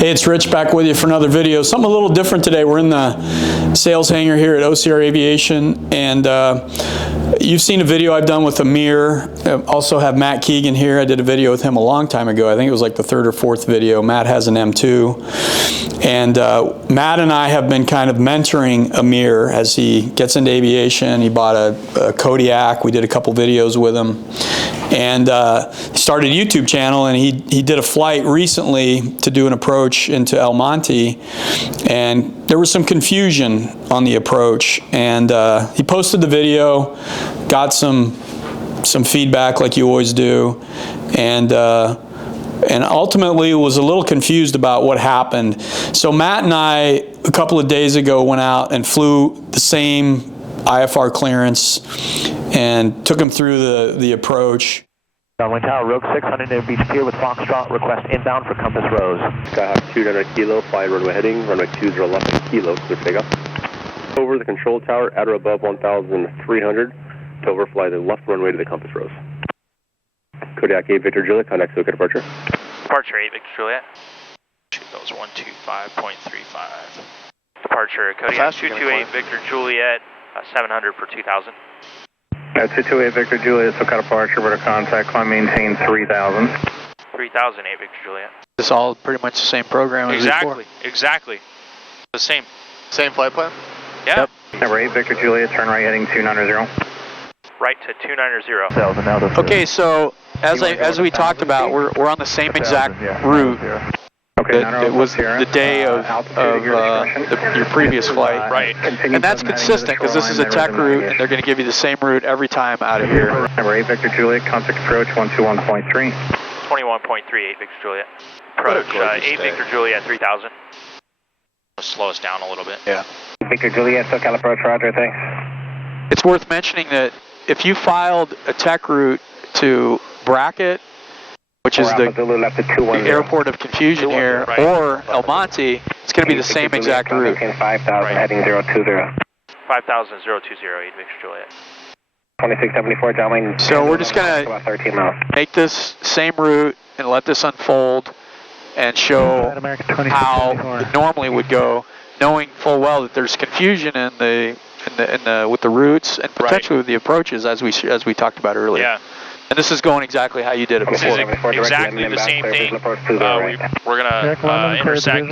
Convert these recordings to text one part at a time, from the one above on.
Hey, it's Rich back with you for another video. Something a little different today. We're in the sales hangar here at OCR Aviation, and you've seen a video I've done with Amir. I also have Matt Keegan here. I did a video with him a long time ago. I think it was like the third or fourth video. Matt has an M2. And Matt and I have been kind of mentoring Amir as he gets into aviation. He bought a Kodiak. We did a couple videos with him. And he started a YouTube channel, and he did a flight recently to do an approach into El Monte, and there was some confusion on the approach, and he posted the video, got some feedback like you always do, and ultimately was a little confused about what happened. So Matt and I, a couple of days ago, went out and flew the same IFR clearance and took him through the approach. Downwind Tower, Rogue 600 in Beach Pier with Foxtrot, request inbound for Compass Rose. Skyhawk 200 kilo, fly runway heading, runway 20 left kilo, clear for takeoff. Over the control tower, at or above 1,300, to overfly the left runway to the Compass Rose. Kodiak 8 Victor Juliet, contact SoCal departure. Departure 8 Victor Juliet. That was 125.35. Departure Kodiak 228 Victor Juliet, 700 for 2,000. 228 Victor Juliet, SoCal departure, we're to contact, climb maintain 3,000. 3,008 Victor Juliet. It's all pretty much the same program as before. Exactly. The same. Same flight plan? Yeah. Yep. Number 8 Victor Juliet, turn right heading 290. Right to 290. Okay, so as we talked about, we're on the same exact route. Okay, it was the day of your previous flight. Right. And that's consistent because this is a tech route and they're going to give you the same route every time out of here. Number 8 Victor Juliet, contact approach 121.3. 21.38 Victor Juliet. Approach 8 Victor Juliet 3,000. Slow us down a little bit. Yeah. Victor Juliet, SoCal approach, roger, thanks. It's worth mentioning that if you filed a tech route to Brackett, which is the airport of confusion here, right, or El Monte, it's going to be the same exact route. 5,000 heading 020. 5,000 020 8 Victor Juliet. 2674 downwind. So we're just going to make this same route and let this unfold and show how it normally would go, knowing full well that there's confusion in with the routes and potentially with the approaches as we talked about earlier. Yeah. And this is going exactly how you did it before. This is exactly the same thing. We're going to intersect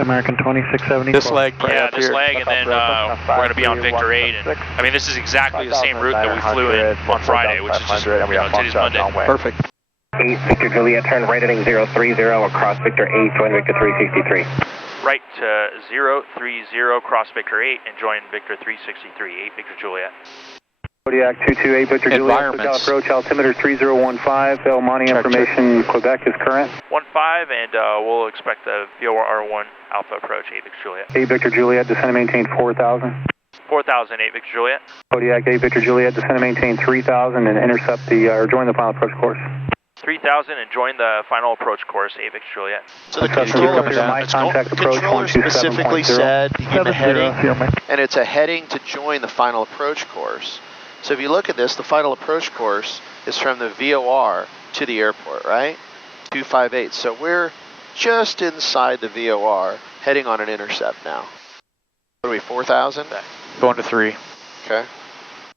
American 2674. This leg, this leg, and then we're going to be on Victor 8. And, I mean, this is exactly the same route that we flew in on Friday, which is just, today's Monday. Perfect. 8 Victor Juliet, turn right heading 030 across Victor 8, join Victor 363. Right to 030, cross Victor 8, and join Victor 363, 8 Victor Juliet. Kodiak 228 Victor Juliet, SoCal approach, altimeter 3015, El Monte information, Quebec is current. 15, and we'll expect the VOR1 Alpha approach, 8 Victor Juliet. 8 Victor Juliet, descend and maintain 4,000. 4,000, 8 Victor Juliet. Kodiak 8 Victor Juliet, descend and maintain 3,000 and intercept or join the final approach course. 3,000 and join the final approach course, 8 Victor Juliet. So the controller specifically said to give a heading, and it's a heading to join the final approach course. So if you look at this, the final approach course is from the VOR to the airport, right? 258. So we're just inside the VOR, heading on an intercept now. What are we, 4,000? Going to 3. Okay.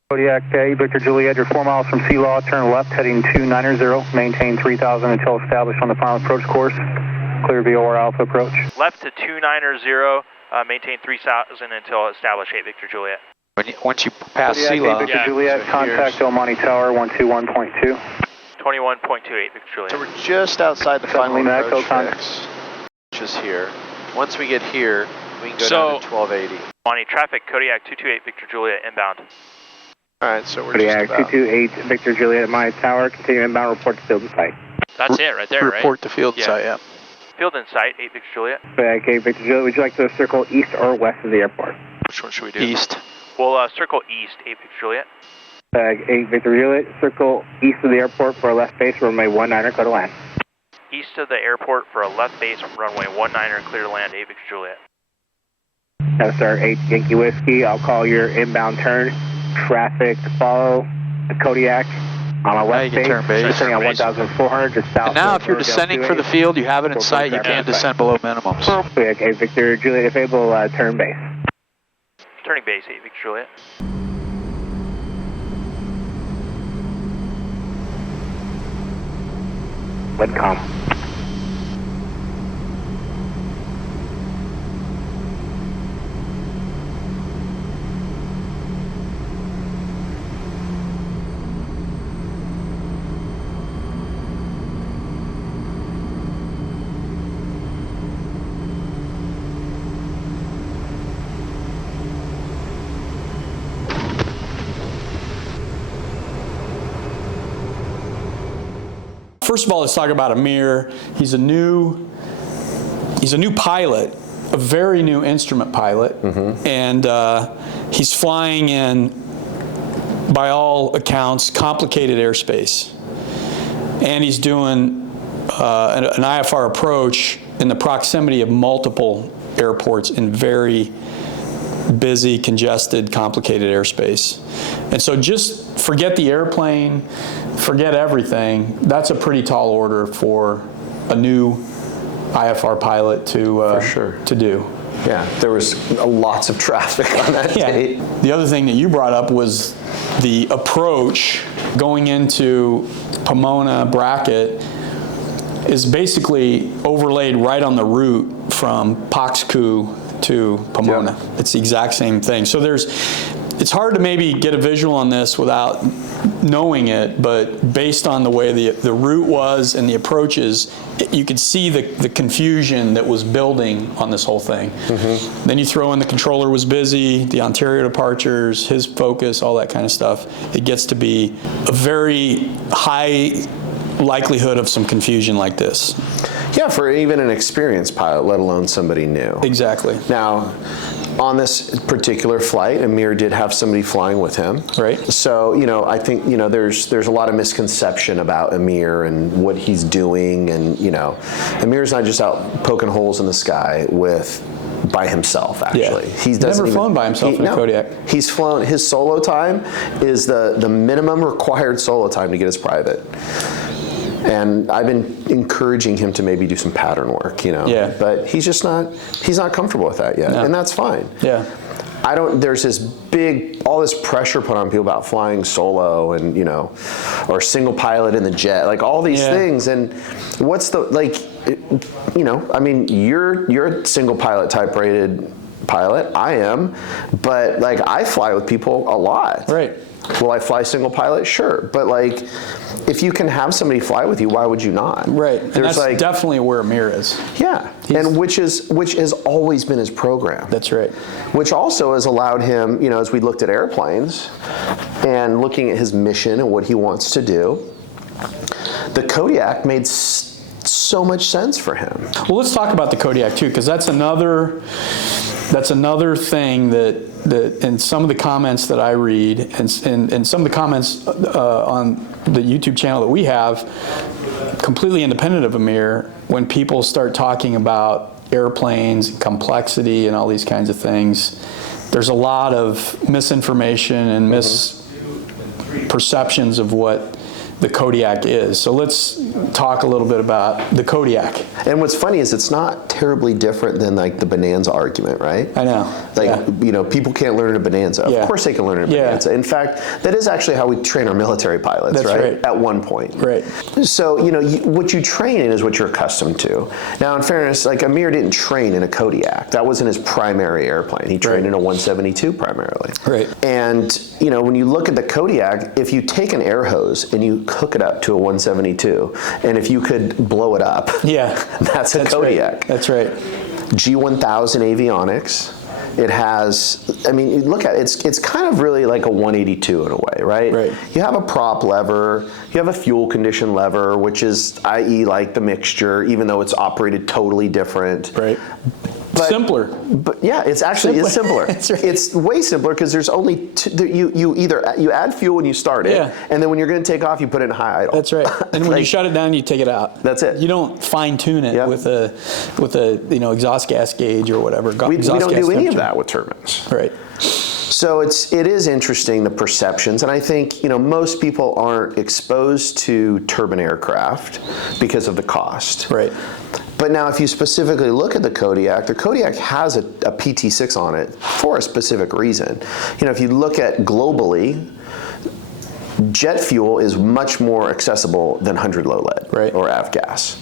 Kodiak 8 Victor Juliet, you're 4 miles from Sea Law, turn left heading 290, maintain 3,000 until established on the final approach course. Clear VOR Alpha approach. Left to 290, maintain 3,000 until established, 8 Victor Juliet. Once you pass Sea Law. Victor Juliet, contact El Monte Tower 121.2. 21.28 Victor Juliet. So we're just outside the final approach fix, which is here. Once we get here, we can go down to 1280. Monte traffic, Kodiak 228 Victor Juliet, inbound. Alright, so we're Kodiak just about 228 Victor Juliet at Monte Tower, continue inbound, report to field and site. That's it right there, right? Report to field site, yeah. Field and site, 8 Victor Juliet. Kodiak 8 Victor Juliet, would you like to circle east or west of the airport? Which one should we do? East. We'll circle east, 8 Victor Juliet. 8 Victor Juliet, circle east of the airport for a left base, runway 19, clear to land. East of the airport for a left base, runway 19, clear to land, 8 Victor Juliet. That's our 8 Yankee Whiskey. I'll call your inbound turn. Traffic to follow the Kodiak On our Now you west can base, turn base. descending on 1,400, just south. And now if you're descending for the field, you have it in sight, you can descend below minimums. Okay, Victor Juliet, if able, turn base. Turning base, 8 Victor Juliet. Wind calm. First of all, let's talk about Amir. He's a new pilot, a very new instrument pilot, and he's flying in, by all accounts, complicated airspace. And he's doing an IFR approach in the proximity of multiple airports in very busy, congested, complicated airspace. And so just forget the airplane, forget everything. That's a pretty tall order for a new IFR pilot to do. Yeah, there was lots of traffic on that date. The other thing that you brought up was the approach going into Pomona Bracket is basically overlaid right on the route from Paxcu to Pomona. Yeah. It's the exact same thing. So it's hard to maybe get a visual on this without knowing it, but based on the way the route was and the approaches, you could see the confusion that was building on this whole thing. Then you throw in the controller was busy, the Ontario departures, his focus, all that kind of stuff. It gets to be a very high likelihood of some confusion like this. Yeah, for even an experienced pilot, let alone somebody new. Exactly. Now, on this particular flight, Amir did have somebody flying with him. Right. So, I think, there's a lot of misconception about Amir and what he's doing, and, Amir's not just out poking holes in the sky by himself, actually. Yeah. He's never flown by himself in a Kodiak. He's flown, his solo time is the minimum required solo time to get his private. And I've been encouraging him to maybe do some pattern work, Yeah. But he's not comfortable with that yet, and that's fine. Yeah. There's all this pressure put on people about flying solo and, or single pilot in the jet, like all these things. And what's you're a single pilot type rated pilot. I am, but I fly with people a lot. Right. Will I fly single pilot? Sure. But if you can have somebody fly with you, why would you not? Right. And that's definitely where Amir is. Yeah. And which has always been his program. That's right. Which also has allowed him, as we looked at airplanes and looking at his mission and what he wants to do, the Kodiak made so much sense for him. Well, let's talk about the Kodiak too, because that's another thing that in some of the comments that I read and some of the comments on the YouTube channel that we have, completely independent of Amir, when people start talking about airplanes, complexity, and all these kinds of things, there's a lot of misinformation and misperceptions of what the Kodiak is. So let's talk a little bit about the Kodiak. And what's funny is it's not terribly different than the Bonanza argument, right? I know. People can't learn a Bonanza. Yeah. Of course they can learn a Bonanza. In fact, that is actually how we train our military pilots, right? At one point. Right. So, what you train in is what you're accustomed to. Now, in fairness, Amir didn't train in a Kodiak. That wasn't his primary airplane. He trained in a 172 primarily. Right. And, when you look at the Kodiak, if you take an air hose and you hook it up to a 172, and if you could blow it up, that's a Kodiak. Right. That's right. G1000 avionics. It has, look at it, it's kind of really like a 182 in a way, right? Right. You have a prop lever, you have a fuel condition lever, which is, i.e. the mixture, even though it's operated totally different. Right. Simpler. But yeah, it's actually simpler. That's right. It's way simpler because there's only you add fuel when you start it, and then when you're going to take off, you put it in high idle. That's right. And when you shut it down, you take it out. That's it. You don't fine tune it with a exhaust gas gauge or whatever. We don't do any of that with turbines. Right. So it is interesting, the perceptions, and I think, you know, most people aren't exposed to turbine aircraft because of the cost. Right. But now if you specifically look at the Kodiak has a PT6 on it for a specific reason. You know, if you look at globally, jet fuel is much more accessible than 100 low lead, right, or avgas.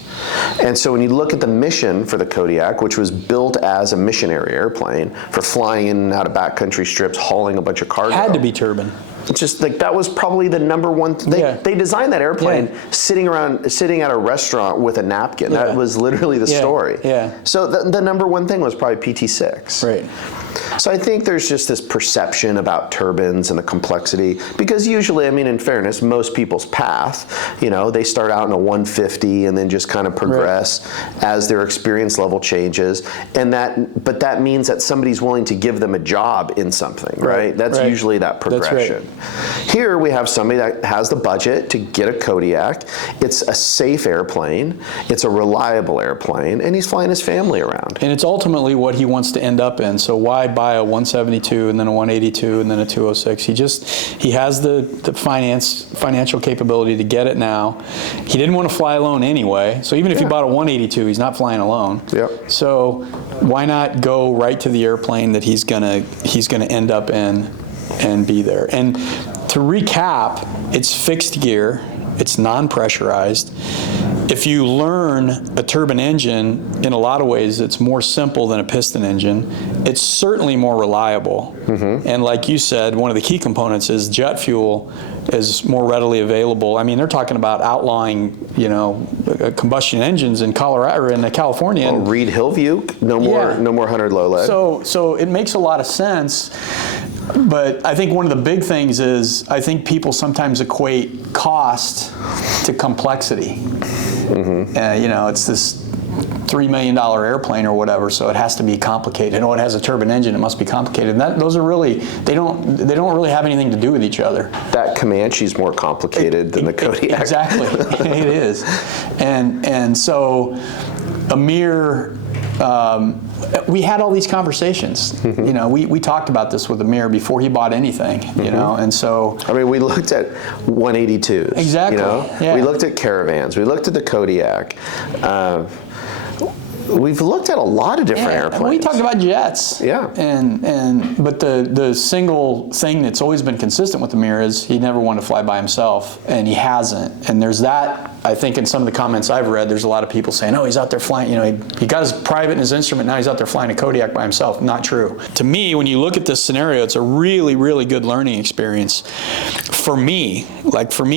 And so when you look at the mission for the Kodiak, which was built as a missionary airplane for flying in and out of backcountry strips, hauling a bunch of cargo. Had to be turbine. It's just like that was probably the number one. They designed that airplane sitting at a restaurant with a napkin. Yeah. That was literally the story. Yeah. So the number one thing was probably PT6. Right. So I think there's just this perception about turbines and the complexity, because usually, I mean, in fairness, most people's path, you know, they start out in a 150 and then just kind of progress as their experience level changes, but that means that somebody's willing to give them a job in something, right? That's usually that progression. Here we have somebody that has the budget to get a Kodiak. It's a safe airplane, it's a reliable airplane, and he's flying his family around. And it's ultimately what he wants to end up in. So why buy a 172 and then a 182 and then a 206? He has the financial capability to get it now. He didn't want to fly alone anyway. So even if he bought a 182, he's not flying alone. Yep. So why not go right to the airplane that he's gonna end up in and be there? And to recap, it's fixed gear, it's non-pressurized. If you learn a turbine engine, in a lot of ways, it's more simple than a piston engine. It's certainly more reliable. Mm-hmm. And like you said, one of the key components is jet fuel is more readily available. I mean, they're talking about outlawing, you know, combustion engines in Colorado or in California. Well, Reed Hillview, no more 100 low lead. So it makes a lot of sense. But I think one of the big things is I think people sometimes equate cost to complexity. Mm-hmm. You know, it's this $3 million airplane or whatever, so it has to be complicated. Oh, it has a turbine engine, it must be complicated. And those are really, they don't really have anything to do with each other. That Comanche's more complicated than the Kodiak. Exactly, it is. And so Amir, we had all these conversations. Mm-hmm. You know, we talked about this with Amir before he bought anything, you know, and so. I mean, we looked at 182s. Exactly. You know? Yeah. We looked at Caravans. We looked at the Kodiak. We've looked at a lot of different airplanes. We talked about jets. Yeah. But the single thing that's always been consistent with Amir is he never wanted to fly by himself, and he hasn't. And there's that, I think, in some of the comments I've read, there's a lot of people saying, oh, he's out there flying, you know, he got his private and his instrument, now he's out there flying a Kodiak by himself. Not true. To me, when you look at this scenario, it's a really, really good learning experience. For me,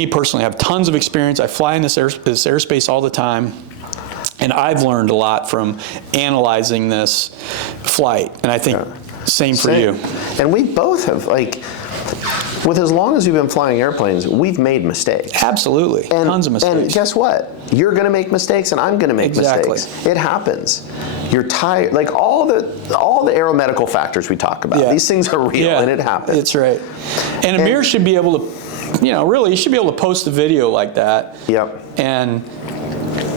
personally, I have tons of experience. I fly in this airspace all the time. And I've learned a lot from analyzing this flight. And I think same for you. And we both have, like, with as long as we've been flying airplanes, we've made mistakes. Absolutely. Tons of mistakes. And guess what? You're going to make mistakes and I'm going to make mistakes. It happens. You're tired. Like all the aeromedical factors we talk about. These things are real and it happens. That's right. And Amir should be able to, you know, really, you should be able to post a video like that. Yep. And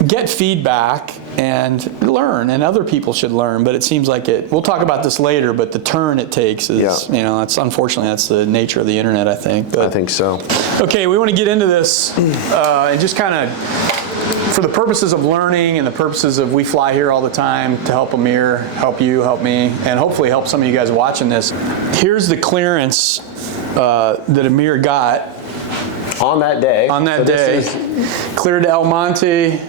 get feedback and learn, and other people should learn, but it seems like we'll talk about this later, but the turn it takes is, you know, unfortunately that's the nature of the internet, I think. But, I think so. Okay, we want to get into this and just kind of, for the purposes of learning and the purposes of we fly here all the time to help Amir, help you, help me, and hopefully help some of you guys watching this. Here's the clearance that Amir got on that day. Cleared to El Monte,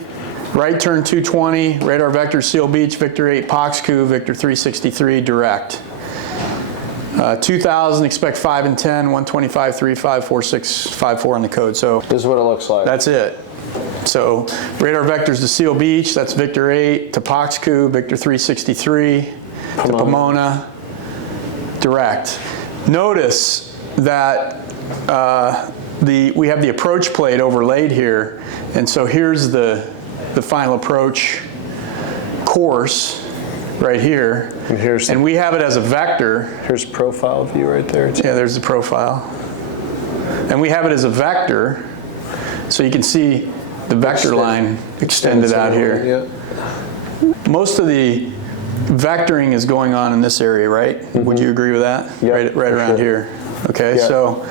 right turn 220, radar vector Seal Beach, Victor 8 Poxcu, Victor 363 direct. 2000, expect 5 and 10, 125, 35, 46, 54 on the code. So this is what it looks like. That's it. So radar vectors to Seal Beach, that's Victor 8 to Poxcu, Victor 363 to Pomona, direct. Notice that we have the approach plate overlaid here, and so here's the final approach course right here. And we have it as a vector. Here's profile view right there. Yeah, there's the profile. And we have it as a vector, so you can see the vector line extended out here. Yeah. Most of the vectoring is going on in this area, right? Mm-hmm. Would you agree with that? Yep, right around here. Okay, yep. So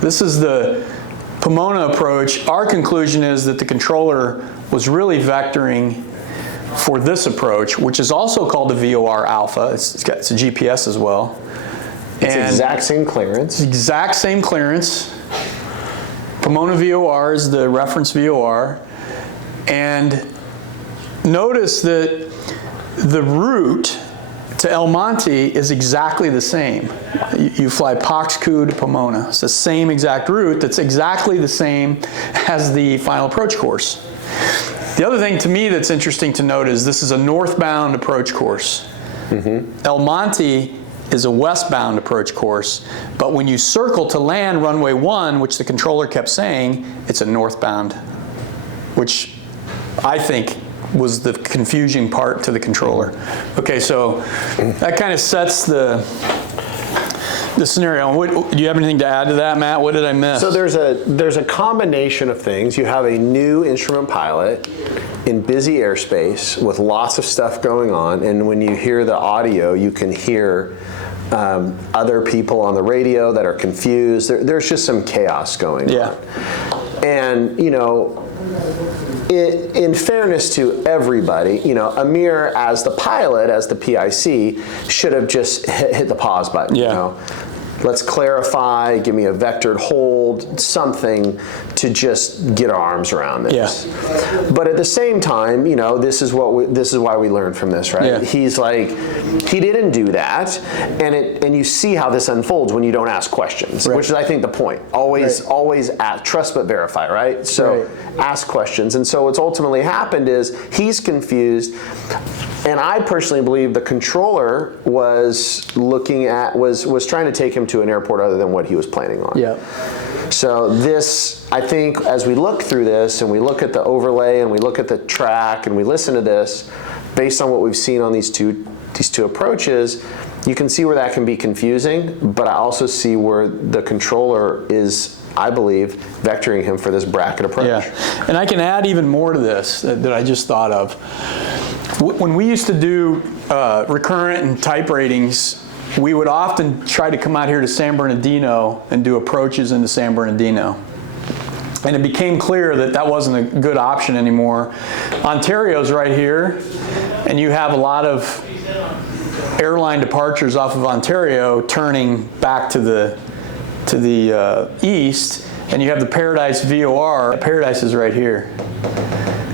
this is the Pomona approach. Our conclusion is that the controller was really vectoring for this approach, which is also called the VOR alpha. It's a GPS as well. It's the exact same clearance. Exact same clearance. Pomona VOR is the reference VOR. And notice that the route to El Monte is exactly the same. You fly Pax-Q to Pomona. It's the same exact route that's exactly the same as the final approach course. The other thing to me that's interesting to note is this is a northbound approach course. Mm-hmm. El Monte is a westbound approach course, but when you circle to land runway 1, which the controller kept saying, it's a northbound, which I think was the confusing part to the controller. Okay, so that kind of sets the scenario. Do you have anything to add to that, Matt? What did I miss? So there's a combination of things. You have a new instrument pilot in busy airspace with lots of stuff going on, and when you hear the audio, you can hear other people on the radio that are confused. There's just some chaos going on. And, you know, in fairness to everybody, you know, Amir as the pilot, as the PIC, should have just hit the pause button. You know, let's clarify, give me a vectored hold, something to just get our arms around this. But at the same time, you know, this is why we learned from this, right? He's like, he didn't do that, and you see how this unfolds when you don't ask questions, which is, I think, the point. Always ask, trust but verify, right? So ask questions. And so what's ultimately happened is he's confused, and I personally believe the controller was was trying to take him to an airport other than what he was planning on. So this, I think, as we look through this and we look at the overlay and we look at the track and we listen to this, based on what we've seen on these two approaches, you can see where that can be confusing, but I also see where the controller is, I believe, vectoring him for this bracket approach. And I can add even more to this that I just thought of. When we used to do recurrent and type ratings, we would often try to come out here to San Bernardino and do approaches into San Bernardino. And it became clear that that wasn't a good option anymore. Ontario's right here, and you have a lot of airline departures off of Ontario turning back to the east, and you have the Paradise VOR. Paradise is right here.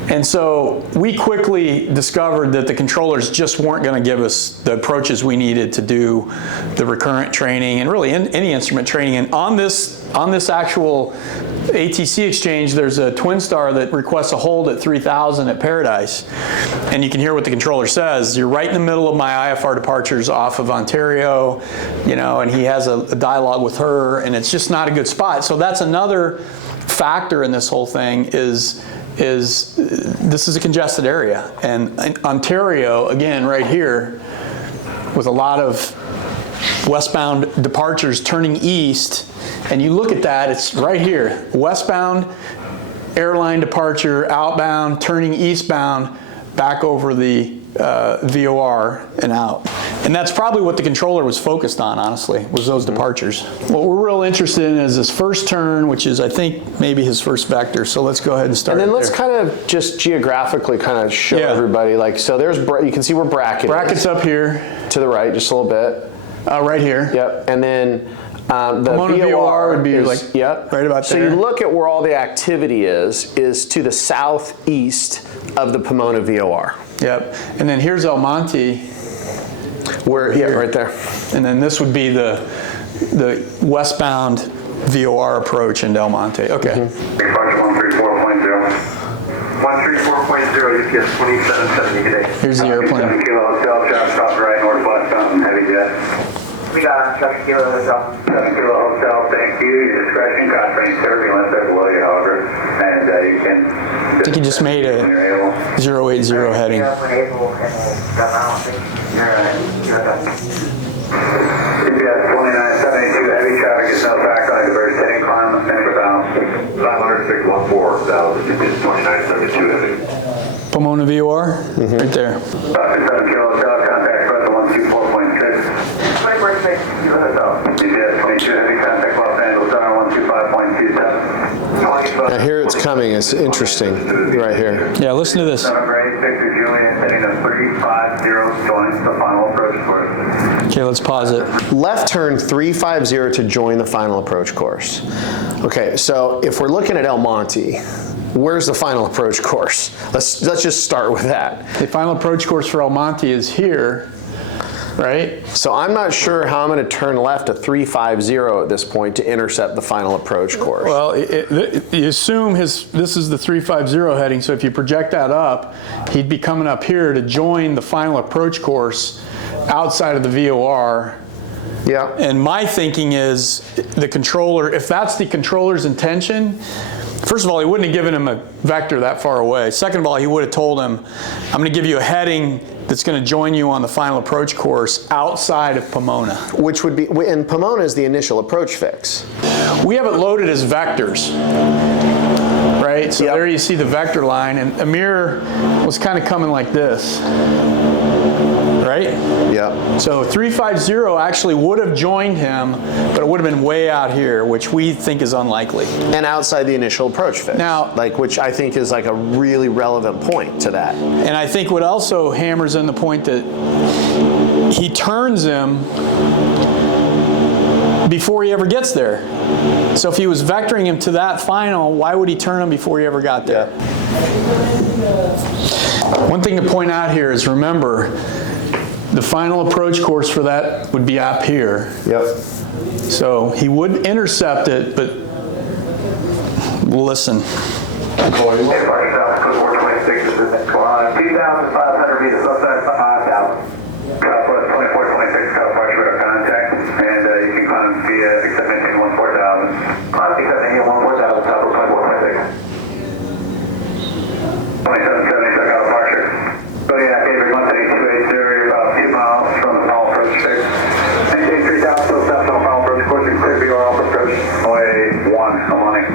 And so we quickly discovered that the controllers just weren't going to give us the approaches we needed to do the recurrent training and really any instrument training. And on this actual ATC exchange, there's a twin star that requests a hold at 3,000 at Paradise. And you can hear what the controller says. You're right in the middle of my IFR departures off of Ontario, you know, and he has a dialogue with her, and it's just not a good spot. So that's another factor in this whole thing is this is a congested area, and Ontario, again, right here, with a lot of westbound departures turning east, and you look at that, it's right here, westbound airline departure, outbound, turning eastbound, back over the VOR and out. And that's probably what the controller was focused on, honestly, was those departures. What we're real interested in is this first turn, which is, I think, maybe his first vector. So let's go ahead and start. And then let's kind of just geographically kind of show everybody, like, so there's, you can see where bracket Bracket's is. Up here. To the right, just a little bit. Right here. Yep, and then the VOR would be like right about there. So you look at where all the activity is to the southeast of the Pomona VOR. Yep, and then here's El Monte. Where, right there. And then this would be the westbound VOR approach into El Monte. Okay. Departure 134.0. 134.0, UPS 2770 today. Here's the airplane. 7 Kilo Hotel, traffic stop right northwest on heavy jet. We got 7 Kilo Hotel. 7 Kilo Hotel, thank you. Your discretion, conference turbulence there below you, however, and you can... I think you just made a 080 heading. CPS 2972, heavy traffic is no back on the bird heading climb, and 50614,000, CPS 2972 heavy. Pomona VOR, right there. 7 kilo, contact press 124.6. DJS 22, heavy contact Los Angeles, 125.27. Now here it's coming. It's interesting right here. Yeah, listen to this. Victor Juliet heading to 350, joins the final approach course. Okay, let's pause it. Left turn 350 to join the final approach course. Okay, so if we're looking at El Monte, where's the final approach course? Let's just start with that. The final approach course for El Monte is here, right? So I'm not sure how I'm going to turn left to 350 at this point to intercept the final approach course. Well, you assume this is the 350 heading, so if you project that up, he'd be coming up here to join the final approach course outside of the VOR. Yeah. And my thinking is the controller, if that's the controller's intention, first of all, he wouldn't have given him a vector that far away. Second of all, he would have told him, I'm going to give you a heading that's going to join you on the final approach course outside of Pomona. Which would be, and Pomona is the initial approach fix. We have it loaded as vectors, right? So there you see the vector line, and Amir was kind of coming like this, right? Yeah. So 350 actually would have joined him, but it would have been way out here, which we think is unlikely. And outside the initial approach fix. Now, which I think is like a really relevant point to that. And I think what also hammers in the point that he turns him before he ever gets there. So if he was vectoring him to that final, why would he turn him before he ever got there? Yeah. One thing to point out here is, remember, the final approach course for that would be up here. Yep. So he would intercept it, but listen. 2,500 meters outside 5,000. 2426, California radar contact, and you can climb via except maintain 14,000. Climb except maintain 14,000, top of 2426. 2770, Chicago departure. Kodiak Avery 13280, about 2 miles from the final approach fix. Maintain 3,000, still steps on final approach course, and clear VOR alpha approach. Away 1, I'm on it.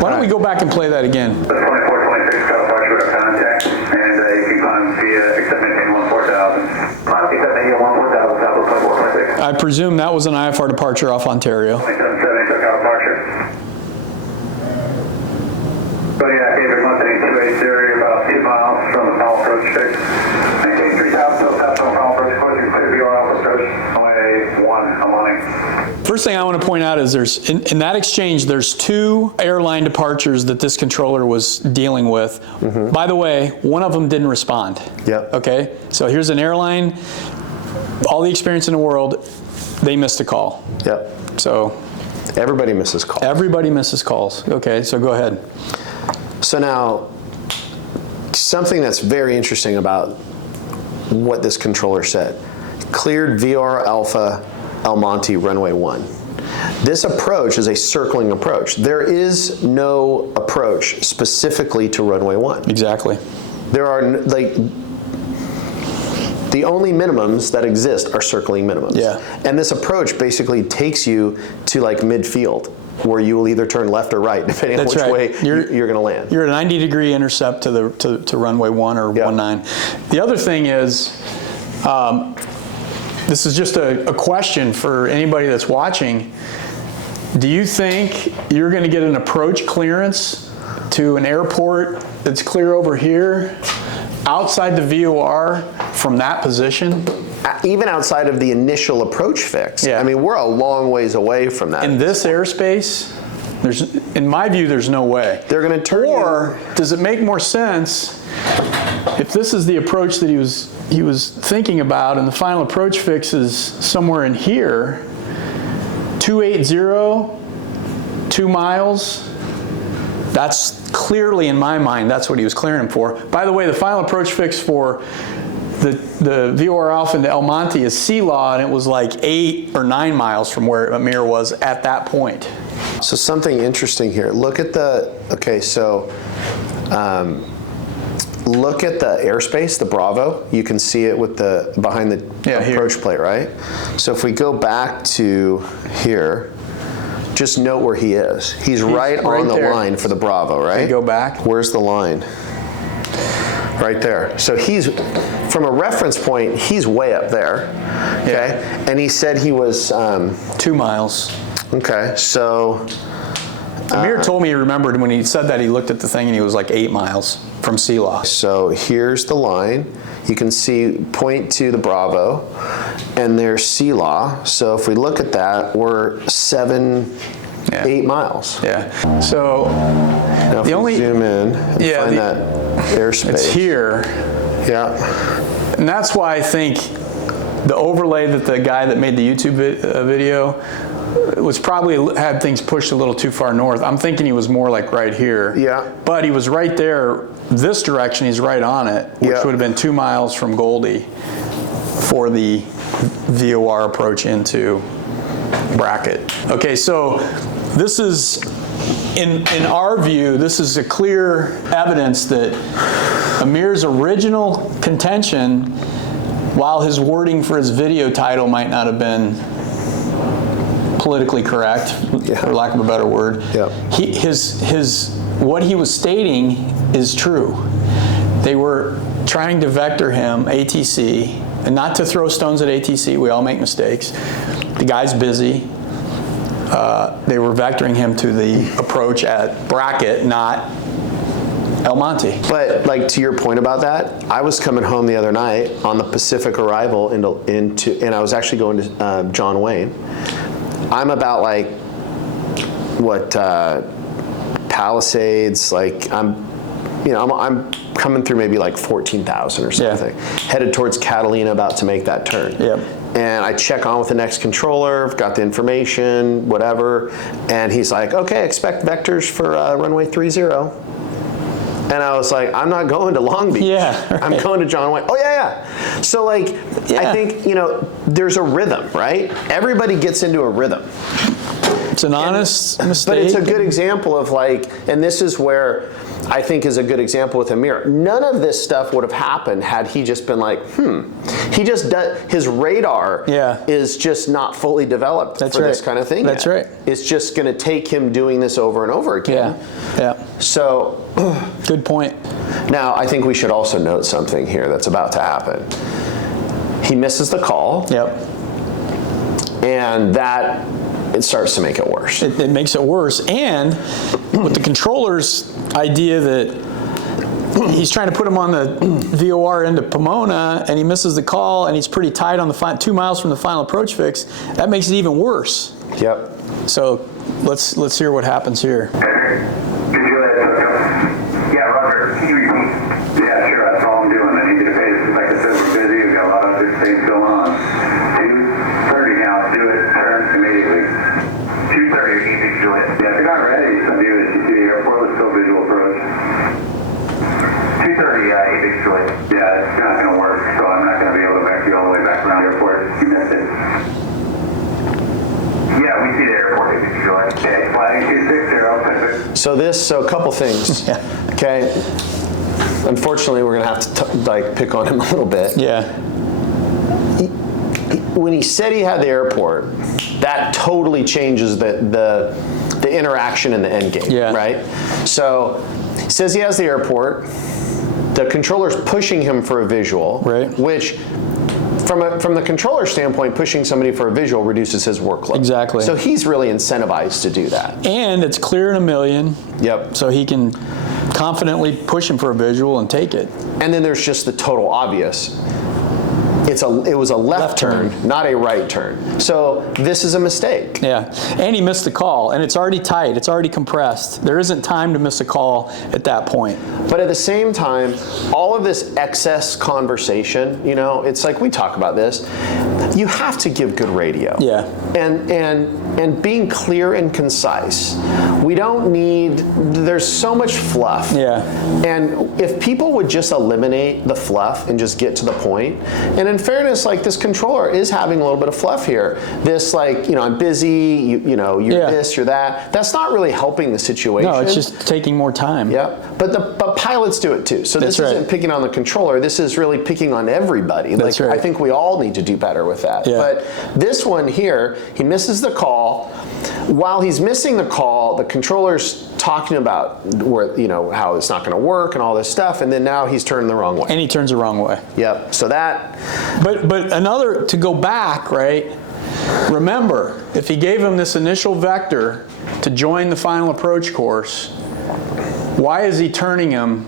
Why don't we go back and play that again? 2426, California radar contact, and you can climb via except maintain 14,000. Climb except maintain 14,000, top of 2426. I presume that was an IFR departure off Ontario. 2770, Chicago departure. Kodiak Avery 13280, about 2 miles from the final approach fix. Maintain 3,000, still steps on final approach course, and clear VOR alpha approach. Away 1, I'm on it. First thing I want to point out is there's, in that exchange, there's 2 airline departures that this controller was dealing with. By the way, one of them didn't respond. Yep. Okay, so here's an airline, all the experience in the world, they missed a call. Yep. So Everybody misses calls. everybody misses calls. Okay, so go ahead. So now, something that's very interesting about what this controller said. Cleared VOR Alpha El Monte runway 1. This approach is a circling approach. There is no approach specifically to runway 1. Exactly. There are, like, the only minimums that exist are circling minimums. Yeah. And this approach basically takes you to like midfield, where you will either turn left or right, depending on That's which right. way you're going to land. You're at a 90-degree intercept to runway 1 or 19. The other thing is, this is just a question for anybody that's watching. Do you think you're going to get an approach clearance to an airport that's clear over here, outside the VOR from that position? Even outside of the initial approach fix. Yeah. I mean, we're a long ways away from that. In this airspace, in my view, there's no way. They're going to turn Or does it make more sense if this is the approach that he was thinking about, and the final approach fix is somewhere in here, 280, 2 miles? That's clearly, in my mind, that's what he was clearing for. By the way, the final approach fix for the VOR Alpha into El Monte is C-Law, and it was like 8 or 9 miles from where Amir was at that point. So something interesting here. Look at the, okay, so look at the airspace, the Bravo. You can see it with the, behind the approach plate, right? So if we go back to here, just note where he is. He's right on the there. line for the Bravo, right? Go back. Where's the line? right there. So he's, from a reference point, he's way up there, okay? Yeah. And he said he was 2 miles. Okay, so Amir told me he remembered when he said that he looked at the thing and he was like 8 miles from sea law. So here's the line. You can see, point to the Bravo, and there's sea law. So if we look at that, we're 8 miles. Yeah. So now if the only zoom in and find that airspace. It's here. Yeah. And that's why I think the overlay that the guy that made the YouTube video was probably had things pushed a little too far north. I'm thinking he was more like right here. Yeah. But he was right there, this direction, he's right on it, which would have been 2 miles from Goldie for the VOR approach into Brackett. Okay, so this is, in our view, this is a clear evidence that Amir's original contention, while his wording for his video title might not have been politically correct, for lack of a better word, what he was stating is true. They were trying to vector him, ATC, and not to throw stones at ATC, we all make mistakes. The guy's busy. They were vectoring him to the approach at Brackett, not El Monte. But like to your point about that, I was coming home the other night on the Pacific arrival into and I was actually going to John Wayne. I'm about like Palisades, like I'm coming through maybe like 14,000 or something, headed towards Catalina, about to make that turn. And I check on with the next controller, got the information, whatever, and he's like, okay, expect vectors for runway 30. And I was like, I'm not going to Long Beach. I'm going to John Wayne. Oh, yeah. So like, I think, there's a rhythm, right? Everybody gets into a rhythm. It's an honest mistake. But it's a good example of like, and this is where I think is a good example with Amir. None of this stuff would have happened had he just been like, he just does, his radar is just not fully developed for this kind of thing That's right. It's just going to take him doing this over and over again. So, good point. Now, I think we should also note something here that's about to happen. He misses the call. And that, it starts to make it worse. It makes it worse. And with the controller's idea that he's trying to put him on the VOR into Pomona and he misses the call and he's pretty tight on the 2 miles from the final approach fix, that makes it even worse. So let's hear what happens here. Yeah, Roger, can you repeat? Yeah, sure, that's all I'm doing. I need you to pay. Like I said, we're busy. We've got a lot of other things going on. 2:30 now. Do it. Turn immediately. 2:30. Easy, Juliet. Yeah, if you're not ready, some of you that you see the airport with still visual approach. 2:30. Easy, Juliet. Yeah, it's not going to work. So I'm not going to be able to back you all the way back around the airport. You missed it. Yeah, we see the airport. Easy, Juliet. Okay, flying 260. So a couple things. Okay. Unfortunately, we're gonna have to like pick on him a little bit. When he said he had the airport, that totally changes the interaction in the end game, right? So he says he has the airport. The controller's pushing him for a visual, which from the controller standpoint, pushing somebody for a visual reduces his workload. So he's really incentivized to do that. And it's clear in a million. So he can confidently push him for a visual and take it. And then there's just the total obvious. It was a left turn, not a right turn. So this is a mistake. And he missed the call, and it's already tight. It's already compressed. There isn't time to miss a call at that point. But at the same time, all of this excess conversation, it's like we talk about this. You have to give good radio. And being clear and concise. We don't need. There's so much fluff. And if people would just eliminate the fluff and just get to the point, and in fairness, like this controller is having a little bit of fluff here. This like, I'm busy, you're this, you're that. That's not really helping the situation. No, it's just taking more time. But pilots do it too. So this isn't picking on the controller. This is really picking on everybody. I think we all need to do better with that. But this one here, he misses the call. while he's missing the call, the controller's talking about where, you know, how it's not going to work and all this stuff, and then now he's turning the wrong way. And he turns the wrong way. Yep. So that. But another, to go back, right? Remember, if he gave him this initial vector to join the final approach course, why is he turning him?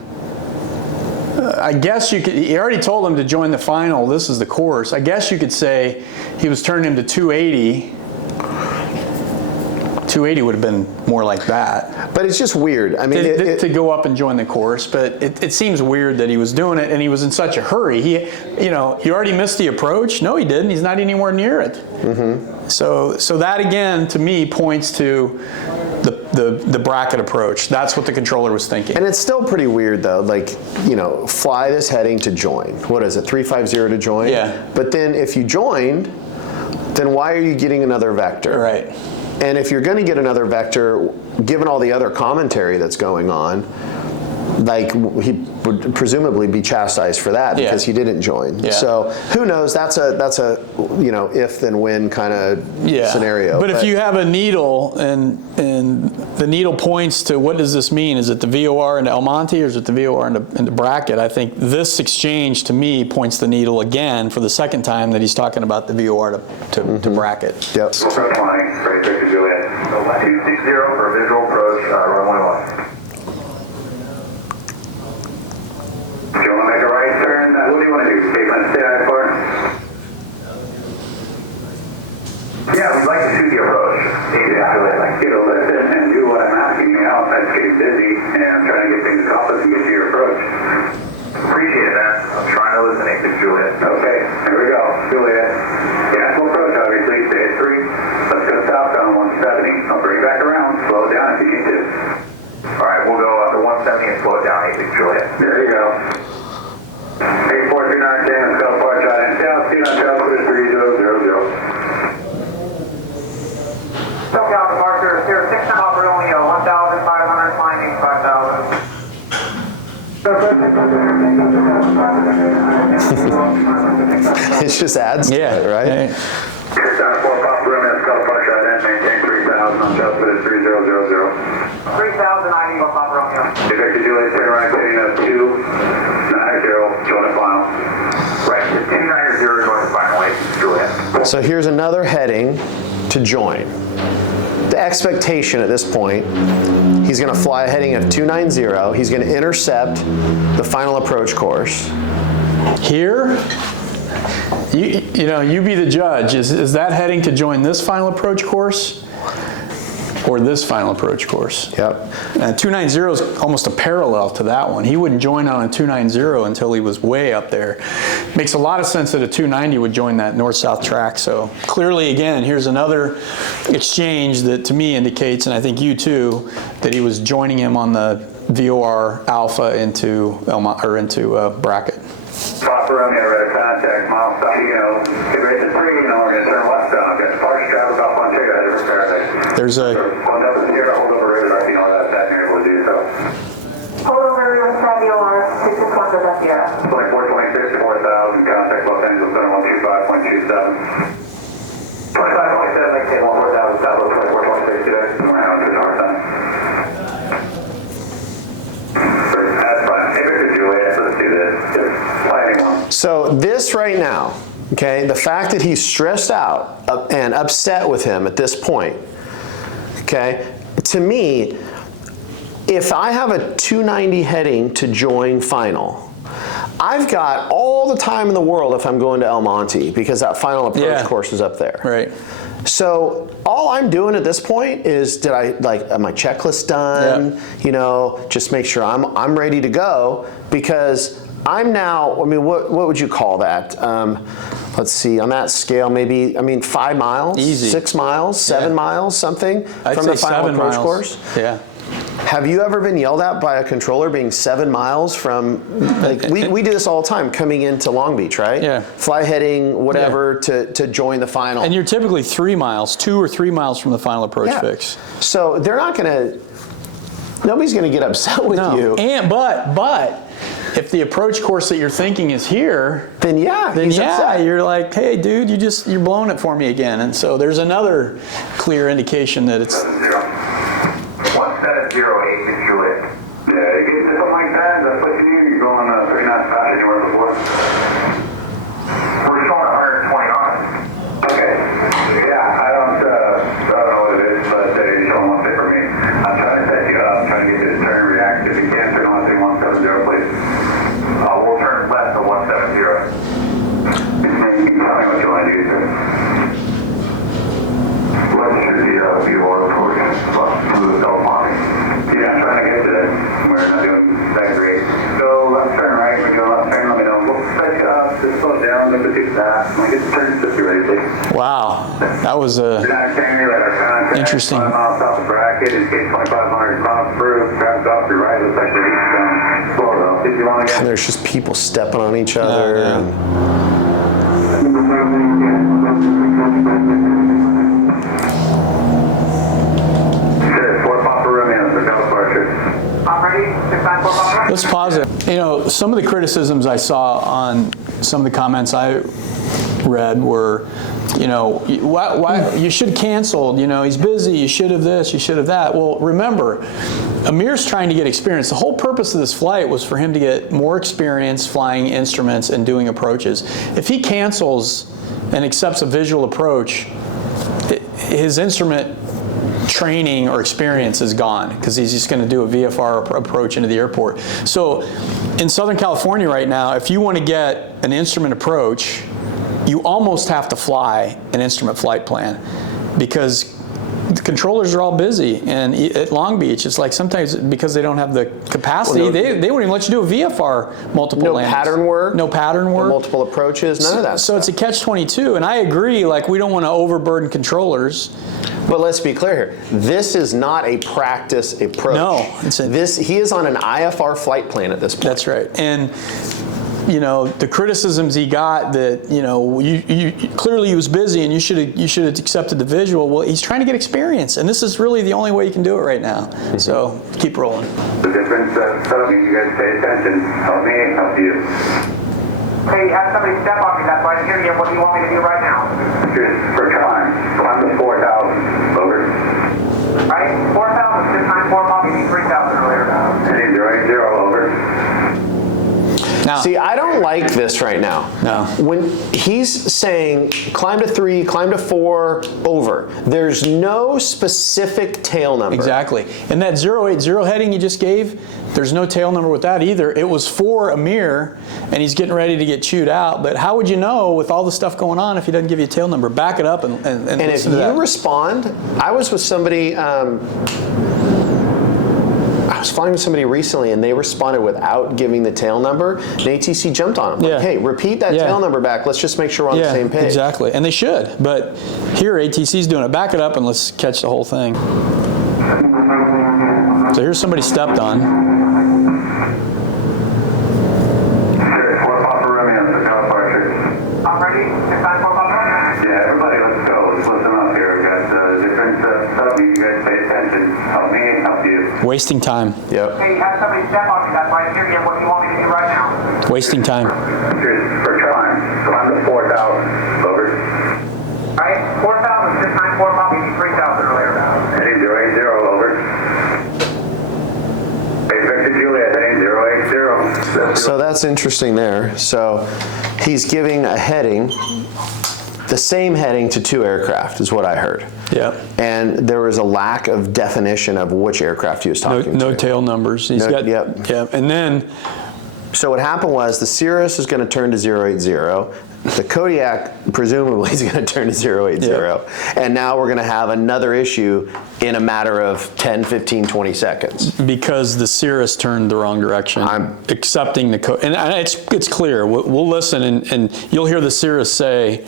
I guess you could, he already told him to join the final, this is the course. I guess you could say he was turning him to 280. 280 would have been more like that. But it's just weird. I mean, to go up and join the course, but it seems weird that he was doing it and he was in such a hurry. He, you know, you already missed the approach. No, he didn't. He's not anywhere near it. Mm-hmm. So that again, to me, points to the bracket approach. That's what the controller was thinking. And it's still pretty weird though, like, you know, fly this heading to join. What is it, 350 to join? Yeah. But then if you joined, then why are you getting another vector? Right. And if you're going to get another vector, given all the other commentary that's going on, like he would presumably be chastised for that because he didn't join. Yeah. So who knows? That's a you know, if then when kind of scenario. But if you have a needle and the needle points to, what does this mean? Is it the VOR into El Monte or is it the VOR into bracket? I think this exchange to me points the needle again for the second time that he's talking about the VOR to bracket. Yep. Approach line, right, Victor Juliet. 260 for visual approach, runway 1. Do you want to make a right turn? What do you want to do? Stay for? Yeah, we'd like to shoot the approach. Exactly. Like, you know, listen and do what I'm asking you now. That's getting busy and I'm trying to get things accomplished and get to your approach. Appreciate that. I'm trying to listen, Victor Juliet. Okay, here we go. Juliet. Yeah, we'll approach, obviously. Stay at 3. Let's go southbound 170. I'll bring it back around. Slow it down if you need to. All right, we'll go up to 170 and slow it down, Victor Juliet. There you go. 8429 King, Scott Park, and South, Sea on South, 3000. SoCal departure, 06 Papa Romeo, 1,500, climbing 5,000. It just adds to it, right? Hey. 4 Papa Romeo, Scott Park, and maintain 3,000 on South, 3000. 3,000, I need go Papa Romeo. Victor Juliet, turn right, heading up 290, join the final. Right, 290, join the final, Juliet. So here's another heading to join. The expectation at this point, he's going to fly a heading of 290. He's going to intercept the final approach course. Here, you know, you be the judge. Is that heading to join this final approach course or this final approach course? Yep. And 290 is almost a parallel to that one. He wouldn't join on a 290 until he was way up there. Makes a lot of sense that a 290 would join that north-south track. So clearly, again, here's another exchange that to me indicates, and I think you too, that he was joining him on the VOR alpha into bracket. Papa Romeo, red contact, mile south, you know, get ready to 3, you know, we're going to turn left down. Get Parks, travel about Montego, headed for Paradise. There's a... Hold over here, hold over radar, you know, that you're able to do so. Hold over with VOR, 6 left Sierra. 2426 to 4,000, contact Los Angeles Center 125.27. 25.7, maintain 14,000, South 2426 today. Around to north end. That's fine. Hey, Victor Juliet, let's do this. Just planning one. So this right now, okay, the fact that he's stressed out and upset with him at this point, okay, to me, if I have a 290 heading to join final, I've got all the time in the world if I'm going to El Monte because that final approach course is up there. Right. So all I'm doing at this point is, am my checklist done? Yep. You know, just make sure I'm ready to go because I'm now, I mean, what would you call that? Let's see, on that scale, maybe, 5 miles? Easy. 6 miles, 7 miles, something I'd from say the final 7 approach miles. course? Yeah. Have you ever been yelled at by a controller being 7 miles from, we do this all the time coming into Long Beach, right? Yeah. Fly heading, whatever, to join the final. And you're typically 3 miles, 2 or 3 miles from the final approach fix. So they're not going to, nobody's going to get upset with you. And but if the approach course that you're thinking is here, then you're like, hey, dude, you're blowing it for me again. And so there's another clear indication that it's 1708 is Juliet. Yeah, you get something like that. That's what you need. You're going 3 knots faster than you were before. We're showing 120 knots. Okay. Yeah, I don't know what it is, but you're showing 150 for me. I'm trying to set you up, trying to get you to turn and react. If you can't turn on, say 170, please. We'll turn left to 170. You can tell me what you want to do, sir. What should the view order for you? Smooth self-mounting. Yeah, I'm trying to get to this. We're not doing that great. So left turn right, we're doing left turn, let me know. We'll set you up, just slow down, look at that. When we get to turn 50 ready, please. wow, that was interesting. 5 miles off the bracket, in case 2500 miles through, grabs off your right, looks like the heat's down. Slow though, if you want to get. And there's just people stepping on each other. Let's pause it. You know, some of the criticisms I saw on some of the comments I read were, you know, why you should have canceled, you know, he's busy, you should have this, you should have that. Well, remember, Amir's trying to get experience. The whole purpose of this flight was for him to get more experience flying instruments and doing approaches. If he cancels and accepts a visual approach, his instrument training or experience is gone because he's just going to do a VFR approach into the airport. So in Southern California right now, if you want to get an instrument approach, you almost have to fly an instrument flight plan because the controllers are all busy. And at Long Beach, it's like sometimes because they don't have the capacity, they won't even let you do a VFR multiple landings. Pattern work. No pattern work. No multiple approaches, none of that So it's a catch-22. And I agree, like we don't want to overburden controllers. But let's be clear here. This is not a practice approach. No. He is on an IFR flight plan at this point. That's right. And you know, the criticisms he got that, you know, you clearly he was busy and you should have accepted the visual. Well, he's trying to get experience, and this is really the only way you can do it right now. So keep rolling. The difference setup, you guys pay attention. Help me, help you. Hey, have somebody step on me. That's why I'm hearing you. What do you want me to do right now? For climb to 4,000. Over. Right? 4,000, 694, probably 3,000 earlier. Heading 080, over. Now, see, I don't like this right now. No. When he's saying climb to 3, climb to 4, over, there's no specific tail number. Exactly. And that 080 heading you just gave, there's no tail number with that either. It was for Amir, and he's getting ready to get chewed out. But how would you know with all the stuff going on if he doesn't give you a tail number? Back it up and listen if to that. you respond, I was with somebody. I was flying with somebody recently, and they responded without giving the tail number. And ATC jumped on them. Like, hey, repeat that tail number back. Let's just make sure we're on the same page. Exactly, and they should. But here, ATC's doing it. Back it up and let's catch the whole thing. So here's somebody stepped on. I'm ready. 694, yeah, everybody, let's go. Let's listen up here. We got different stuff. You guys pay attention. Help me, help you. Wasting time. Yep. Hey, have somebody step on me. That's why I'm hearing you. What do you want me to do right now? Wasting time. For climb to 4,000. Over. Right? 4,000, 694, probably 3,000 earlier. Heading 080, over. Hey, Victor Juliet, heading 080. So that's interesting there. So he's giving a heading, the same heading to 2 aircraft is what I heard. Yeah. And there was a lack of definition of which aircraft he was talking to. No tail numbers. He's got. Yep. Yeah. And then. So what happened was the Cirrus is going to turn to 080. The Kodiak presumably is going to turn to 080. Yep. And now we're going to have another issue in a matter of 10, 15, 20 seconds. Because the Cirrus turned the wrong direction. I'm accepting the code. And it's clear. We'll listen and you'll hear the Cirrus say,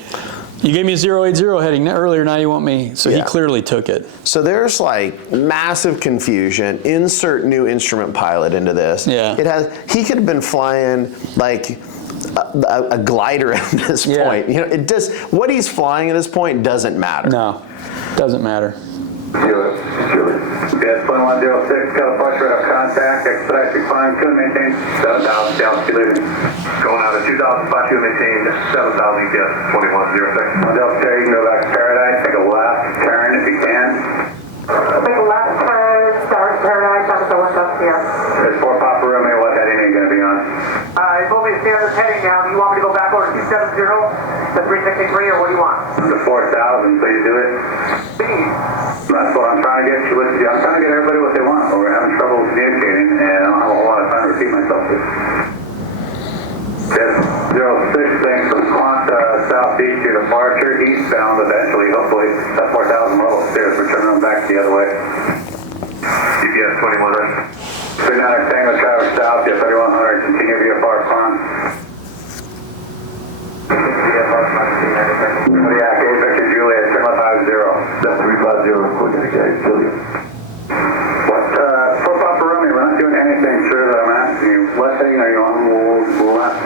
you gave me a 080 heading earlier, now you want me. So he clearly took it. So there's like massive confusion. Insert new instrument pilot into this. Yeah. He could have been flying like a glider at this point. You know, what he's flying at this point doesn't matter. No, doesn't matter. Yes, 2106, got a push rate of contact, expedite to climb, to maintain 7,000 altitude. Going out of 2,005 to maintain 7,000 EPS, 2106. Delta, you can go back to Paradise, take a left turn if you can. Take a left turn, start Paradise, up at the west up here. It's for Papa Romeo, what heading are you going to be on? You told me to stay on this heading now. Do you want me to go back over to 270, to 363, or what do you want? To 4,000, please do it. Please. That's what I'm trying to get you with. I'm trying to get everybody what they want, but we're having trouble communicating, and I don't have a whole lot of time to repeat myself. Yes, 06, thanks for the Quanta southeast, your departure, eastbound eventually, hopefully. That's 4,000 level stairs, we're turning them back the other way. GPS 21 right. 39 Tango Traverse South, yeah, 3100, continue via Far Pond. Yeah, Gate Victor Juliet, 750. That's 350, we're going to get Juliet. What, for Papa Romeo, we're not doing anything, sir, that I'm asking you. Left heading, are you on left?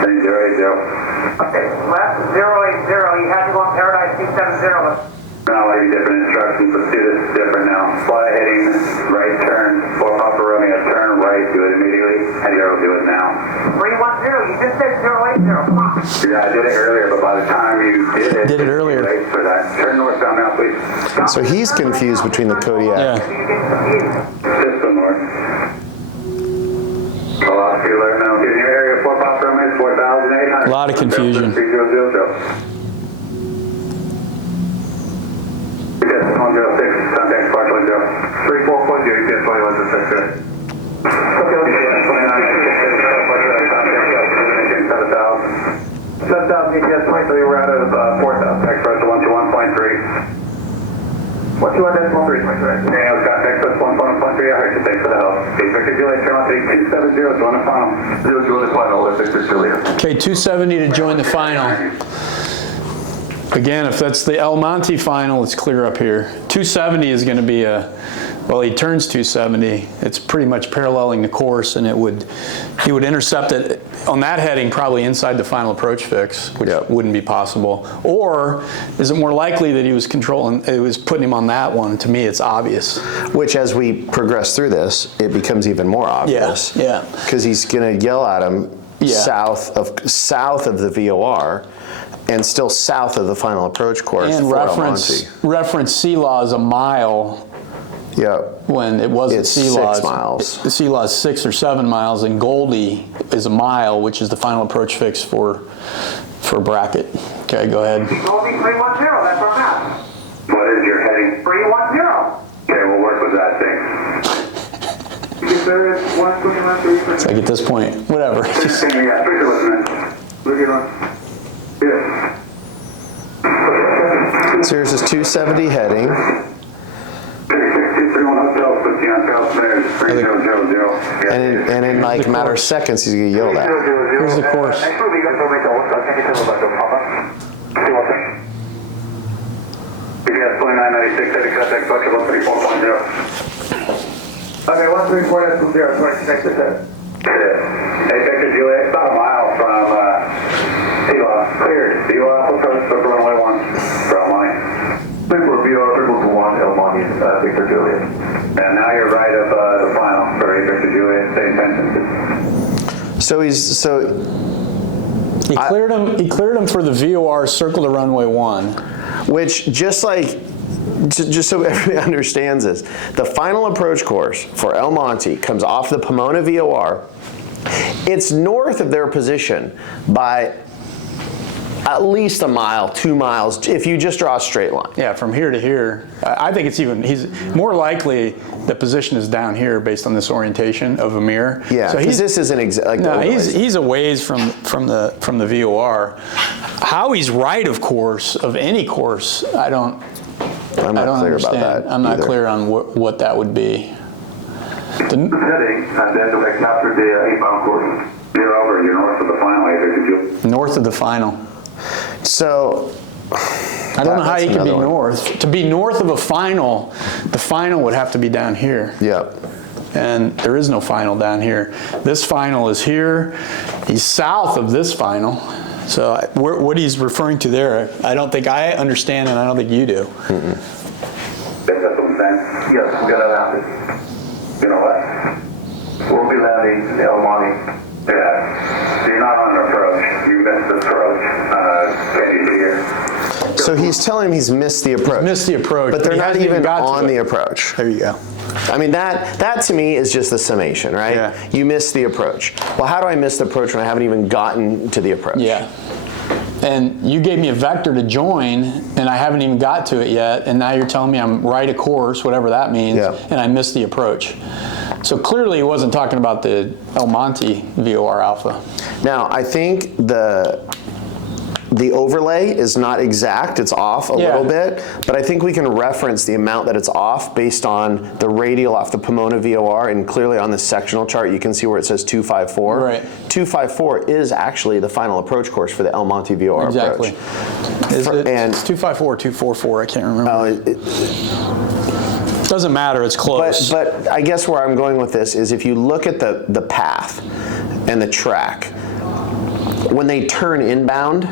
Heading 080. Okay, left 080, you had to go on Paradise 270. I'll give you different instructions. Let's do this different now. Fly heading, right turn, for Papa Romeo, turn right, do it immediately, and you'll do it now. 310, you just said 080, come on. Yeah, I did it earlier, but by the time you did it earlier. Wait for that. Turn northbound now, please. Stop. So he's confused between the Kodiak. Yeah. System north. Velocity alert now. In your area, for Papa Romeo, 4,800. A lot of confusion. 3000. 106, contact squad 20. 34.0, GPS 2106. Okay, 7,000 GPS 23, we're out of 4,000. Express 121.3. 121.3, okay, I was got Express 121.3, I heard you, thanks for the help. Okay, Victor Juliet, turn on 270, join the final. 0 to the final, with Victor Juliet. Okay, 270 to join the final. Again, if that's the El Monte final, it's clear up here. 270 is going to be well, he turns 270. It's pretty much paralleling the course, and he would intercept it on that heading probably inside the final approach fix, which wouldn't be possible. Or is it more likely that he was putting him on that one? To me, it's obvious. Which, as we progress through this, it becomes even more obvious. Yeah. Because he's going to yell at him south of the VOR. And still south of the final approach course. And reference C-Law is a mile. Yeah. When it wasn't it's C-Law. 6 miles. The C-Law is 6 or 7 miles, and Goldie is a mile, which is the final approach fix for bracket. Okay, go ahead. Goldie 310, that's our map. What is your heading? 310. Okay, we'll work with that thing. It's like at this point, whatever. So here's his 270 heading. And in like a matter of seconds, he's going to yell that. Here's the course. Okay, 134, that's 0, 26%. Hey, Victor Juliet, about a mile from C-Law. Cleared. C-Law approach for runway 1 for El Monte. For VR, triple to 1, El Monte, Victor Juliet. And now you're right of the final for Victor Juliet, same tension. He cleared him for the VOR, circle to runway 1. Which, just so everybody understands this, the final approach course for El Monte comes off the Pomona VOR. It's north of their position by at least a mile, 2 miles, if you just draw a straight line. Yeah, from here to here. I think he's more likely the position is down here based on this orientation of Amir. Yeah, so this isn't exactly. No, he's a ways from the VOR. How he's right of course, of any course, I'm not clear understand. about that. I'm not either. clear on what that would be. Heading, and then direct after the eastbound course. You're over, you're north of the final, North of the final. So, I don't know how you can be north. To be north of a final, the final would have to be down here. Yeah. And there is no final down here. This final is here. He's south of this final. So what he's referring to there, I don't think I understand, and I don't think you do. Yes, we're going to land it. You know what? We'll be landing El Monte. Yeah. You're not on the approach. You missed the approach. Can you see it? So he's telling him he's missed the approach. Missed the approach. But they're he not hasn't even got on to the it. approach. There you go. I mean, that to me is just the summation, right? Yeah. You missed the approach. Well, how do I miss the approach when I haven't even gotten to the approach? Yeah. And you gave me a vector to join, and I haven't even got to it yet, and now you're telling me I'm right of course, whatever that means, and I missed the approach. So clearly he wasn't talking about the El Monte VOR alpha. Now, I think the overlay is not exact, it's off a little bit, but I think we can reference the amount that it's off based on the radial off the Pomona VOR, and clearly on the sectional chart you can see where it says 254. Right. 254 is actually the final approach course for the El Monte VOR approach. It's 254 or 244, I can't remember. Doesn't matter, it's close. But I guess where I'm going with this is if you look at the path and the track, when they turn inbound,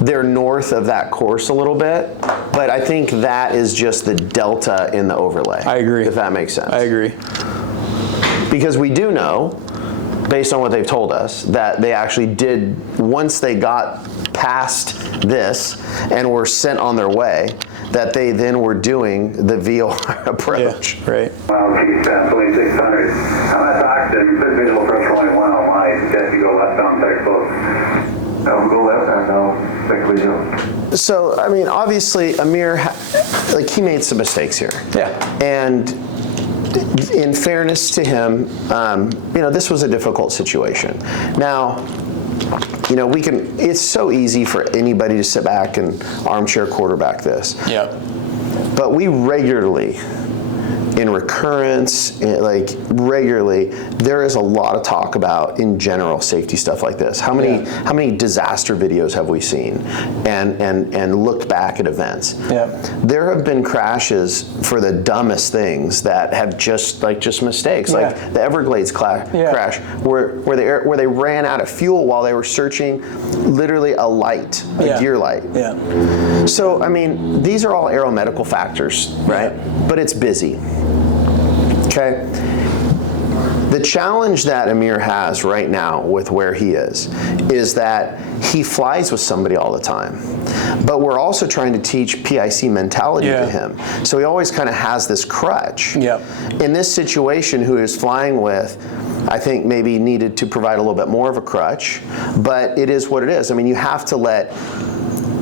they're north of that course a little bit, but I think that is just the delta in the overlay. I agree. If that makes sense. I agree. Because we do know, based on what they've told us, that they actually did, once they got past this and were sent on their way, that they then were doing the VOR approach. Yeah, right. Well, Keystone 2600. I'm at Oxton, visual approach 21 on my, suggest you go westbound textbook. No, go left and no, take visual. So, I mean, obviously, Amir, he made some mistakes here. Yeah. And in fairness to him, this was a difficult situation. Now, it's so easy for anybody to sit back and armchair quarterback this. Yeah. But we regularly, in recurrence, regularly, there is a lot of talk about, in general, safety stuff like this. How many disaster videos have we seen and looked back at events? Yeah. There have been crashes for the dumbest things that have just mistakes, like the Everglades crash, where they ran out of fuel while they were searching literally a light, a gear light. Yeah. So, I mean, these are all aeromedical factors, right? But it's busy. Okay. The challenge that Amir has right now with where he is that he flies with somebody all the time. But we're also trying to teach PIC mentality to him. So he always kind of has this crutch. Yep. In this situation, who he's flying with, I think maybe needed to provide a little bit more of a crutch, but it is what it is. I mean, you have to let,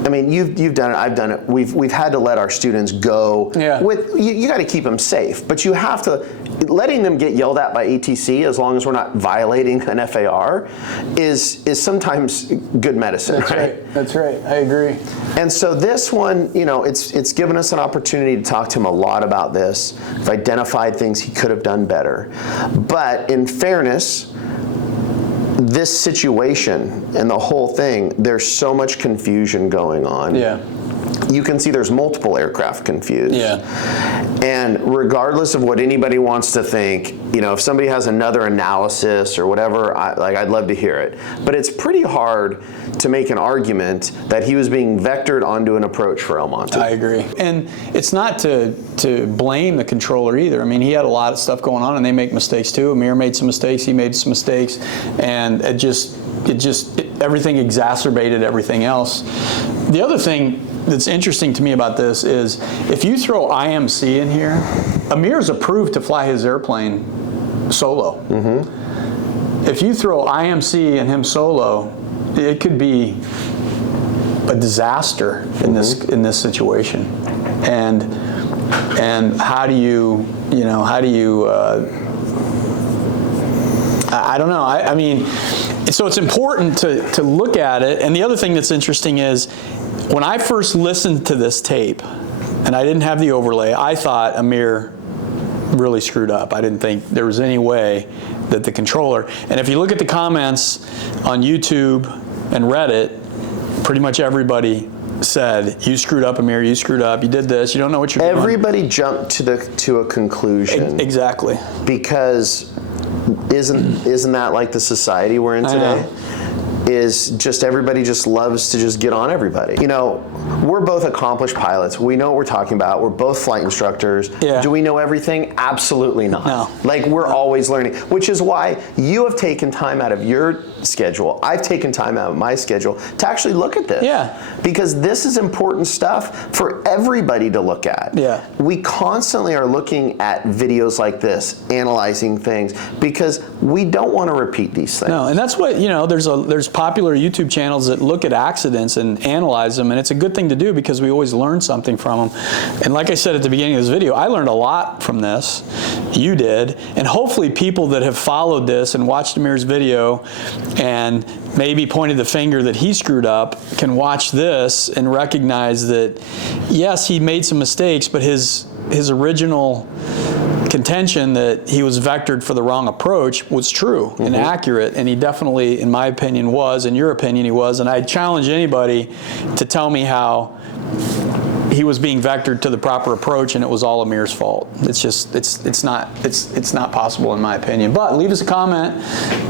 you've done it, I've done it. We've had to let our students go with, you got to keep them safe, but you have to, letting them get yelled at by ATC, as long as we're not violating an FAR, is sometimes good medicine. That's right. That's right. I agree. And so this one, it's given us an opportunity to talk to him a lot about this. We've identified things he could have done better. But in fairness, this situation and the whole thing, there's so much confusion going on. Yeah. You can see there's multiple aircraft confused. Yeah. And regardless of what anybody wants to think, if somebody has another analysis or whatever, I'd love to hear it. But it's pretty hard to make an argument that he was being vectored onto an approach for El Monte. I agree. And it's not to blame the controller either. I mean, he had a lot of stuff going on, and they make mistakes too. Amir made some mistakes, he made some mistakes, and everything exacerbated everything else. The other thing that's interesting to me about this is if you throw IMC in here, Amir's approved to fly his airplane solo. Mm-hmm. If you throw IMC and him solo, it could be a disaster in this situation. And how do you I don't know. I mean, so it's important to look at it. And the other thing that's interesting is when I first listened to this tape, and I didn't have the overlay, I thought Amir really screwed up. I didn't think there was any way that the controller, and if you look at the comments on YouTube and Reddit, pretty much everybody said, you screwed up, Amir, you screwed up, you did this, you don't know what you're doing. Everybody jumped to a conclusion. Exactly. Because isn't that like the society we're in today? is just everybody just loves to just get on everybody. You know, we're both accomplished pilots. We know what we're talking about. We're both flight instructors. Yeah. Do we know everything? Absolutely not. No. Like, we're always learning, which is why you have taken time out of your schedule. I've taken time out of my schedule to actually look at this. Yeah. Because this is important stuff for everybody to look at. Yeah. We constantly are looking at videos like this, analyzing things, because we don't want to repeat these things. No, and that's what, you know, there's popular YouTube channels that look at accidents and analyze them, and it's a good thing to do because we always learn something from them. And like I said at the beginning of this video, I learned a lot from this. You did. And hopefully people that have followed this and watched Amir's video and maybe pointed the finger that he screwed up can watch this and recognize that, yes, he made some mistakes, but his original contention that he was vectored for the wrong approach was true and accurate, and he definitely, in my opinion, was. In your opinion, he was. And I challenge anybody to tell me how he was being vectored to the proper approach and it was all Amir's fault. It's just, it's not possible in my opinion. But leave us a comment,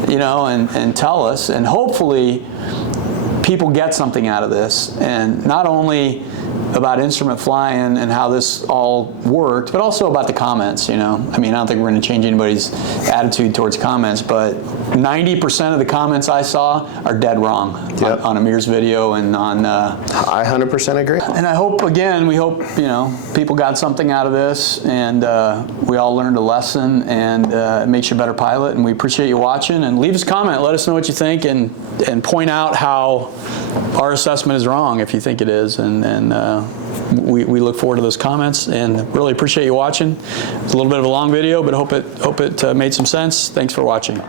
you know, and tell us, and hopefully people get something out of this, and not only about instrument flying and how this all worked, but also about the comments, you know. I mean, I don't think we're going to change anybody's attitude towards comments, but 90% of the comments I saw are dead wrong on Amir's video and on... I 100% agree. And I hope, again, we hope, you know, people got something out of this, and we all learned a lesson, and it makes you a better pilot, and we appreciate you watching. And leave us a comment, let us know what you think, and point out how our assessment is wrong if you think it is, and we look forward to those comments and really appreciate you watching. It's a little bit of a long video, but hope it made some sense. Thanks for watching.